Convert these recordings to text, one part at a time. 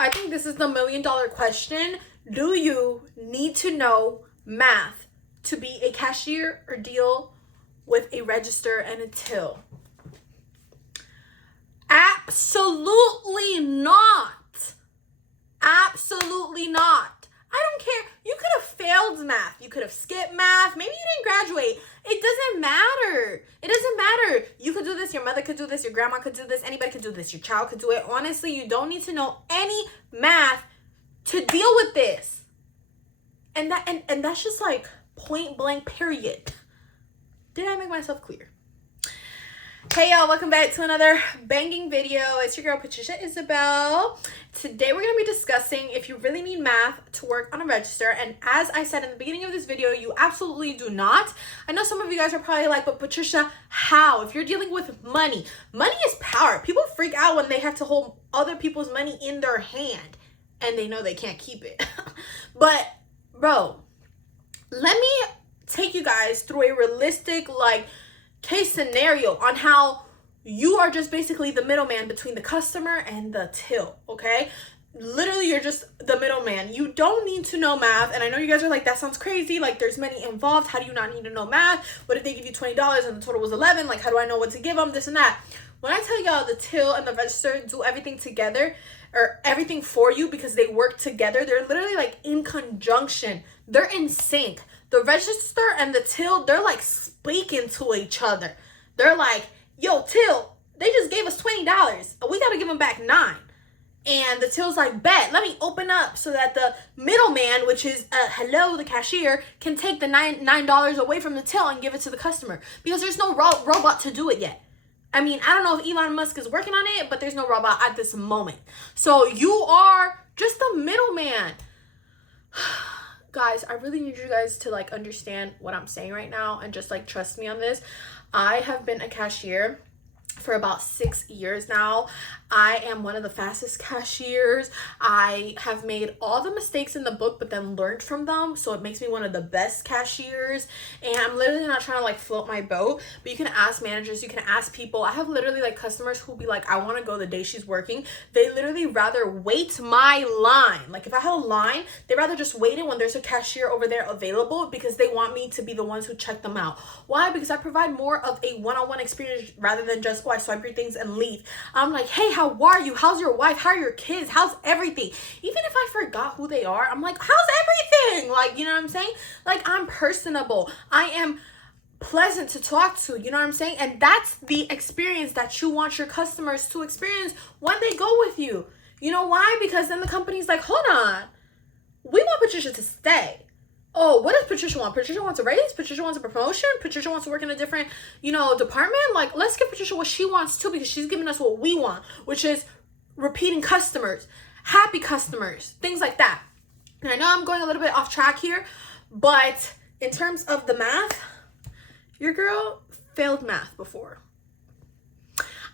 I think this is the $1,000,000 question. Do you need to know math to be a cashier or deal with a register and a till? Absolutely not. Absolutely not. I don't care. You could have failed math. You could have skipped math. Maybe you didn't graduate. It doesn't matter. It doesn't matter. You could do this. Your mother could do this. Your grandma could do this. Anybody could do this. Your child could do it. Honestly, you don't need to know any math to deal with this. And that's just like point blank, period. Did I make myself clear? Hey y'all, welcome back to another banging video. It's your girl Patricia Isabelle. Today we're going to be discussing if you really need math to work on a register. And as I said in the beginning of this video, you absolutely do not. I know some of you guys are probably like, but Patricia, how? If you're dealing with money, money is power. People freak out when they have to hold other people's money in their hand and they know they can't keep it. But bro, let me take you guys through a realistic case scenario on how you are just basically the middleman between the customer and the till, okay? Literally, you're just the middleman. You don't need to know math. And I know you guys are like, that sounds crazy. Like, there's money involved. How do you not need to know math? What if they give you $20 and the total was 11? Like, how do I know what to give them? This and that. When I tell y'all the till and the register do everything together or everything for you because they work together, they're literally like in conjunction. They're in sync. The register and the till, they're like speaking to each other. They're like, yo, till, they just gave us $20. We got to give them back $9. And the till's like, bet, let me open up so that the middleman, which is, hello, the cashier, can take the $9 away from the till and give it to the customer. Because there's no robot to do it yet. I mean, I don't know if Elon Musk is working on it, but there's no robot at this moment. So you are just the middleman. Guys, I really need you guys to understand what I'm saying right now and just trust me on this. I have been a cashier for about 6 years now. I am one of the fastest cashiers. I have made all the mistakes in the book, but then learned from them. So it makes me one of the best cashiers. And I'm literally not trying to float my boat, but you can ask managers, you can ask people. I have literally customers who be like, I want to go the day she's working. They literally rather wait my line. If I have a line, they rather just wait it when there's a cashier over there available because they want me to be the ones who check them out. Why? Because I provide more of a one-on-one experience rather than just, I swipe your things and leave. I'm like, hey, how are you? How's your wife? How are your kids? How's everything? Even if I forgot who they are, I'm like, how's everything? You know what I'm saying? I'm personable. I am pleasant to talk to, you know what I'm saying? And that's the experience that you want your customers to experience when they go with you. You know why? Because then the company's like, hold on, we want Patricia to stay. Oh, what does Patricia want? Patricia wants a raise. Patricia wants a promotion. Patricia wants to work in a different, department. Let's give Patricia what she wants too, because she's giving us what we want, which is repeating customers, happy customers, things like that. And I know I'm going a little bit off track here, but in terms of the math, your girl failed math before.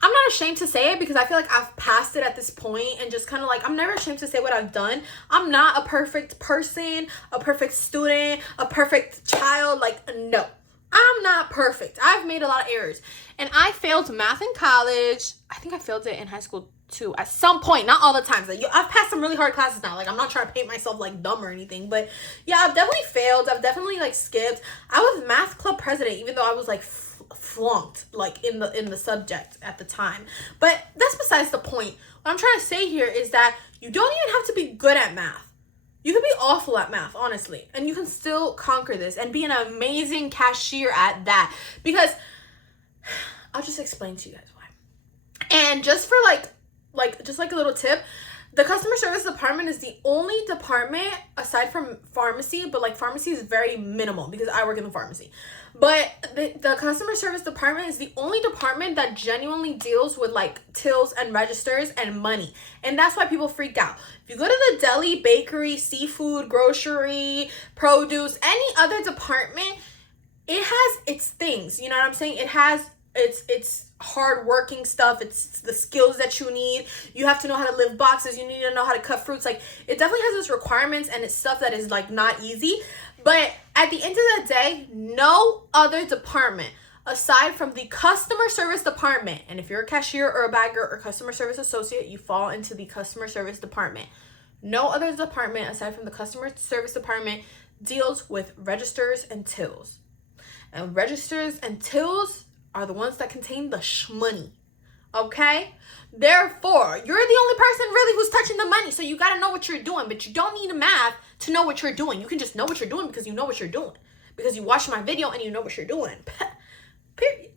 I'm not ashamed to say it because I feel like I've passed it at this point and just kind of I'm never ashamed to say what I've done. I'm not a perfect person, a perfect student, a perfect child. No, I'm not perfect. I've made a lot of errors and I failed math in college. I think I failed it in high school too at some point, not all the times. I've passed some really hard classes now. I'm not trying to paint myself dumb or anything, but yeah, I've definitely failed. I've definitely skipped. I was math club president, even though I was flunked in the subject at the time. But that's besides the point. What I'm trying to say here is that you don't even have to be good at math. You can be awful at math, honestly, and you can still conquer this and be an amazing cashier at that. Because I'll just explain to you guys why. And just for just a little tip, the customer service department is the only department aside from pharmacy, but pharmacy is very minimal because I work in the pharmacy. But the customer service department is the only department that genuinely deals with tills and registers and money. And that's why people freak out. If you go to the deli, bakery, seafood, grocery, produce, any other department, it has its things. You know what I'm saying? It has its hard working stuff. It's the skills that you need. You have to know how to lift boxes. You need to know how to cut fruits. It definitely has its requirements and it's stuff that is not easy. But at the end of the day, no other department aside from the customer service department. And if you're a cashier or a bagger or customer service associate, you fall into the customer service department. No other department aside from the customer service department deals with registers and tills. And registers and tills are the ones that contain the shmoney. Okay? Therefore, you're the only person really who's touching the money. So you got to know what you're doing. But you don't need a math to know what you're doing. You can just know what you're doing because you know what you're doing. Because you watched my video and you know what you're doing. Period.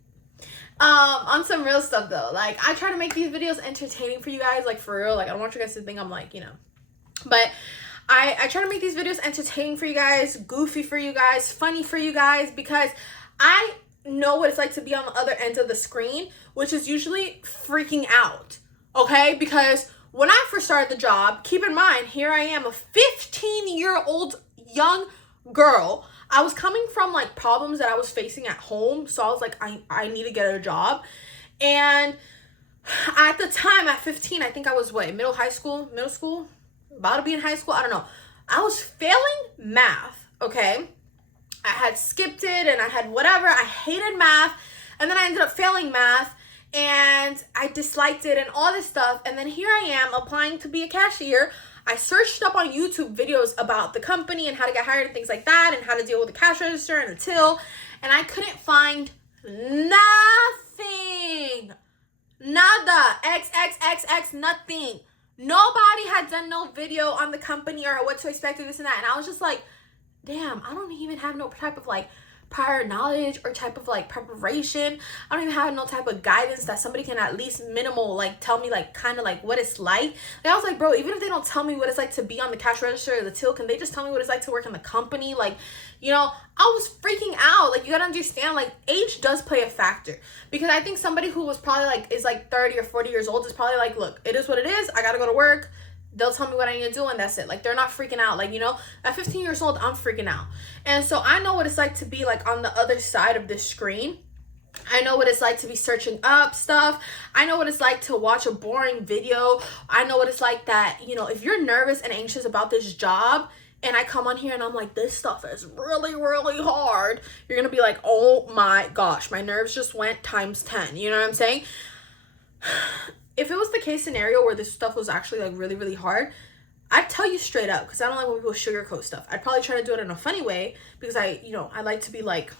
On some real stuff though. Like, I try to make these videos entertaining for you guys. Like, for real. Like, I don't want you guys to think I'm like, you know. But I try to make these videos entertaining for you guys. Goofy for you guys. Funny for you guys. Because I know what it's like to be on the other end of the screen, which is usually freaking out, okay? Because when I first started the job, keep in mind, here I am, a 15-year-old young girl. I was coming from like problems that I was facing at home, so I was like, I need to get a job. And at the time, at 15, I think I was middle school, about to be in high school, I don't know. I was failing math, okay? I had skipped it and I had whatever. I hated math. And then I ended up failing math and I disliked it and all this stuff. And then here I am applying to be a cashier. I searched up on YouTube videos about the company and how to get hired and things like that and how to deal with the cash register and the till. And I couldn't find nothing. Nada. XXXX, nothing. Nobody had done no video on the company or what to expect or this and that. And I was just like, damn, I don't even have no type of like prior knowledge or type of like preparation. I don't even have no type of guidance that somebody can at least minimal like tell me like kind of like what it's like. And I was like, bro, even if they don't tell me what it's like to be on the cash register or the till, can they just tell me what it's like to work in the company? Like, you know, I was freaking out. Like, you gotta understand, like, age does play a factor. Because I think somebody who was probably like is like 30 or 40 years old is probably like, look, it is what it is. I gotta go to work. They'll tell me what I need to do and that's it. Like, they're not freaking out. Like, you know, at 15 years old, I'm freaking out. And so I know what it's like to be like on the other side of this screen. I know what it's like to be searching up stuff. I know what it's like to watch a boring video. I know what it's like that, you know, if you're nervous and anxious about this job and I come on here and I'm like, this stuff is really, really hard, you're going to be like, oh my gosh, my nerves just went times 10. You know what I'm saying? If it was the case scenario where this stuff was actually like really, really hard, I'd tell you straight up, because I don't like when people sugarcoat stuff. I'd probably try to do it in a funny way because I like to be like,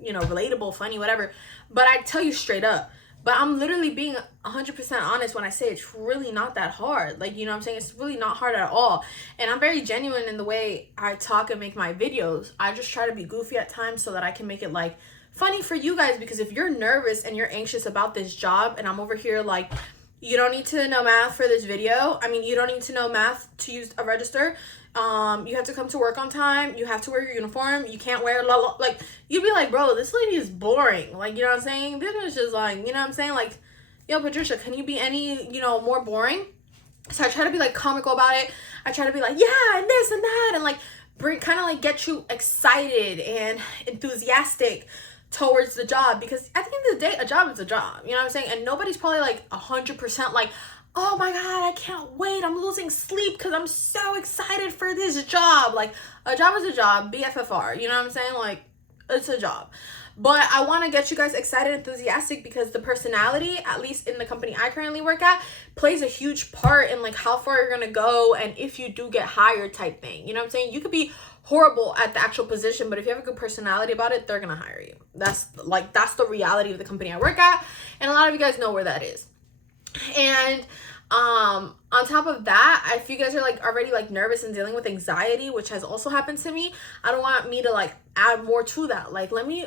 you know, relatable, funny, whatever. But I'd tell you straight up. But I'm literally being 100% honest when I say it's really not that hard. Like, you know what I'm saying? It's really not hard at all. And I'm very genuine in the way I talk and make my videos. I just try to be goofy at times so that I can make it like funny for you guys. Because if you're nervous and you're anxious about this job and I'm over here like, you don't need to know math for this video. I mean, you don't need to know math to use a register. You have to come to work on time. You have to wear your uniform. You can't wear like, you'd be like, bro, this lady is boring. Like, you know what I'm saying? This is just like, you know what I'm saying? Like, yo, Patricia, can you be any, you know, more boring? So I try to be like comical about it. I try to be like, yeah, and this and that, and like kind of like get you excited and enthusiastic towards the job, because at the end of the day, a job is a job, you know what I'm saying? And nobody's probably like 100% like, oh my god, I can't wait, I'm losing sleep because I'm so excited for this job. Like, a job is a job, BFFR, you know what I'm saying? Like, it's a job. But I want to get you guys excited and enthusiastic because the personality, at least in the company I currently work at, plays a huge part in like how far you're gonna go and if you do get hired type thing. You know what I'm saying? You could be horrible at the actual position, but if you have a good personality about it, they're gonna hire you. That's the reality of the company I work at, and a lot of you guys know where that is. And on top of that, if you guys are like already like nervous and dealing with anxiety, which has also happened to me, I don't want me to like add more to that. Like, let me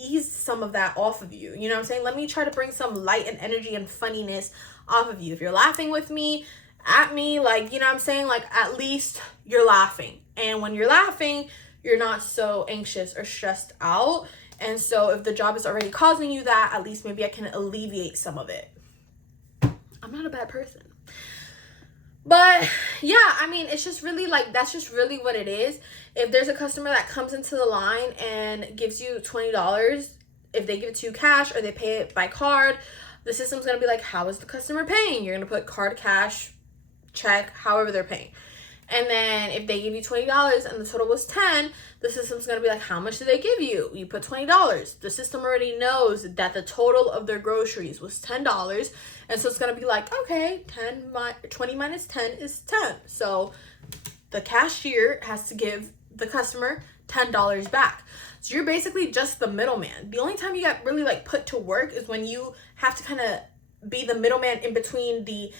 ease some of that off of you. You know what I'm saying? Let me try to bring some light and energy and funniness off of you. If you're laughing with me, at me, like, you know what I'm saying? Like, at least you're laughing. And when you're laughing, you're not so anxious or stressed out. And so if the job is already causing you that, at least maybe I can alleviate some of it. I'm not a bad person. But yeah, I mean, it's just really like, that's just really what it is. If there's a customer that comes into the line and gives you $20, if they give it to you cash or they pay it by card, the system's going to be like, how is the customer paying? You're going to put card, cash, check, however they're paying. And then if they give you $20 and the total was 10, the system's going to be like, how much did they give you? You put $20. The system already knows that the total of their groceries was $10. And so it's going to be like, okay, 20 minus 10 is 10. So the cashier has to give the customer $10 back. So you're basically just the middleman. The only time you get really like put to work is when you have to kind of be the middleman in between the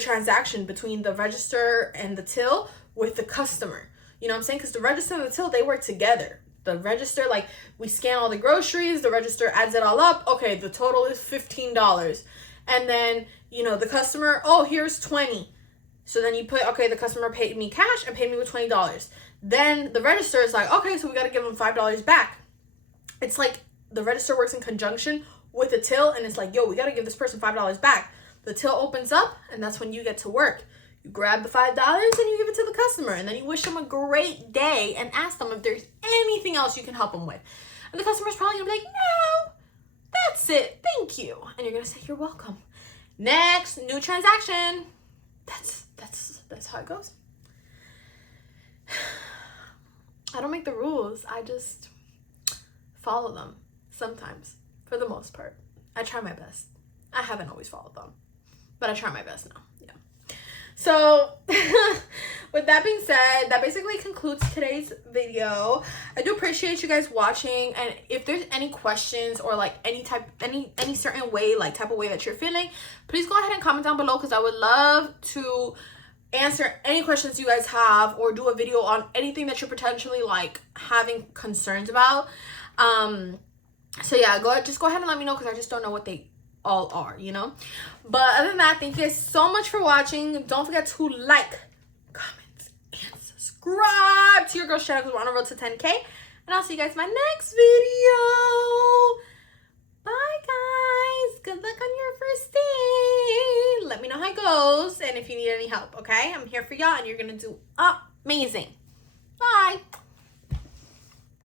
transaction between the register and the till with the customer. You know what I'm saying? Because the register and the till, they work together. The register, like, we scan all the groceries, the register adds it all up. Okay, the total is $15. And then, you know, the customer, oh, here's 20. So then you put, okay, the customer paid me cash and paid me with $20. Then the register is like, okay, so we got to give them $5 back. It's like the register works in conjunction with the till, and it's like, yo, we got to give this person $5 back. The till opens up, and that's when you get to work. You grab the $5 and you give it to the customer, and then you wish them a great day and ask them if there's anything else you can help them with. And the customer's probably gonna be like, no, that's it, thank you. And you're gonna say, you're welcome. Next, new transaction. That's how it goes. I don't make the rules. I just follow them sometimes, for the most part. I try my best. I haven't always followed them, but I try my best now. Yeah. So with that being said, that basically concludes today's video. I do appreciate you guys watching, and if there's any questions or like any certain way, like type of way that you're feeling, please go ahead and comment down below, because I would love to answer any questions you guys have or do a video on anything that you're potentially like having concerns about. So yeah, just go ahead and let me know, because I just don't know what they all are, you know. But other than that, thank you guys so much for watching. Don't forget to like, comment, and subscribe to your girl's channel, because we're on the road to 10K. And I'll see you guys in my next video. Bye guys, good luck on your first day. Let me know how it goes, and if you need any help, okay? I'm here for y'all, and you're gonna do amazing. Bye.